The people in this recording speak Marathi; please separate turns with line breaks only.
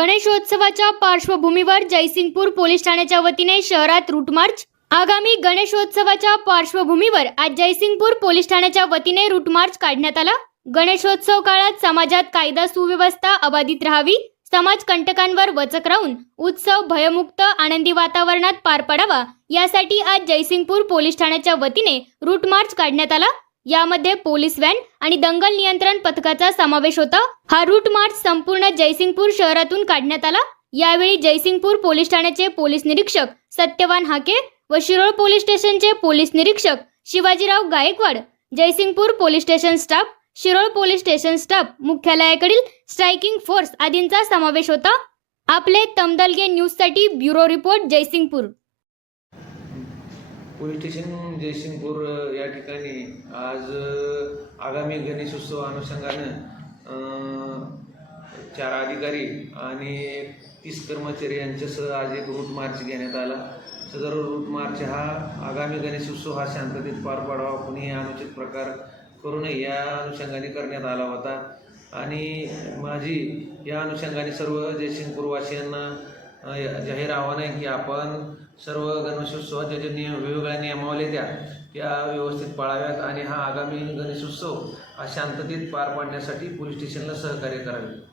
गणेशोत्सवाच्या पार्श्वभूमीवर जयसिंगपूर पोलीस ठाण्याच्या वतीने शहरात रूट मार्च आगामी गणेशोत्सवाच्या पार्श्वभूमीवर आज जयसिंगपूर पोलीस ठाण्याच्या वतीने रूट मार्च काढण्यात आला गणेशोत्सव काळात समाजात कायदा सुव्यवस्था अबाधित राहावी समाज कंटकांवर वचक राहून उत्सव भयमुक्त आनंदी वातावरणात पार पडावा यासाठी आज जयसिंगपूर पोलीस ठाण्याच्या वतीने रूट मार्च काढण्यात आला यामध्ये पोलीस व्हॅन आणि दंगल नियंत्रण पथकाचा समावेश होता हा रूट मार्च संपूर्ण जयसिंगपूर शहरातून काढण्यात आला यावेळी जयसिंगपूर पोलीस ठाण्याचे पोलीस निरीक्षक सत्यवान हाके व शिरोळ पोलीस स्टेशनचे पोलीस निरीक्षक Shivajirao Gaikwad Jaysingpur police station staff Shirol police station staff मुख्यालयाकडील striking force आदींचा समावेश होता आपले तमदलगे न्यूजसाठी bureau report Jaysingpur
police station Jaysingpur या ठिकाणी आज आगामी गणेशोत्सव अनुषंगानं चार अधिकारी आणि तीस कर्मचारी यांच्यासह आज एक रूट मार्च घेण्यात आला सदर रूट मार्च हा आगामी गणेशोत्सव हा शांततेत पार पाडावा कुणीही अनुचित प्रकार करू नये या अनुषंगाने करण्यात आला होता आणि माझी या अनुषंगाने सर्व जयसिंगपूरवासियांना जाहीर आव्हान आहे की आपण सर्व गणेशोत्सव ज्या नियम वेगवेगळ्या नियमावली द्या त्या व्यवस्थित पाळाव्यात आणि हा आगामी गणेशोत्सव हा शांततेत पार पाडण्यासाठी पोलीस स्टेशनला सहकार्य करावे